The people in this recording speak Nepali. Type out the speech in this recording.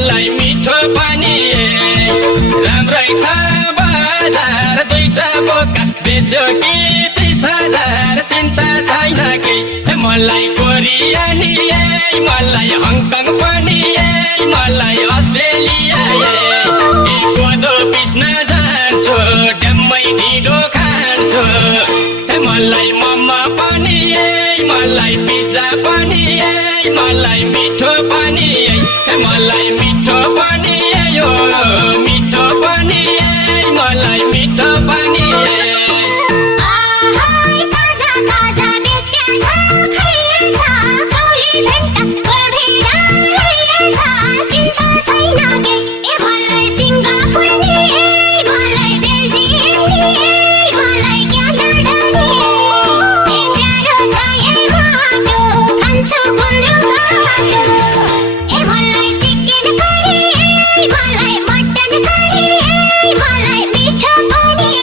मलाई मिठो पनि राम्रै छ बजार दुईटा बोका बेच्यो कि 30,000 चिन्ता छैन कि मलाई कोरियानी मलाई हङकङ पनि मलाई अस्ट्रेलिया कोदो पिस्न जान्छु ड्याम्मै ढिँडो खान्छु मलाई मम्मा पनि मलाई पिज्जा पनि मलाई मिठो पनि मलाई मिठो पनि यो मिठो पनि मलाई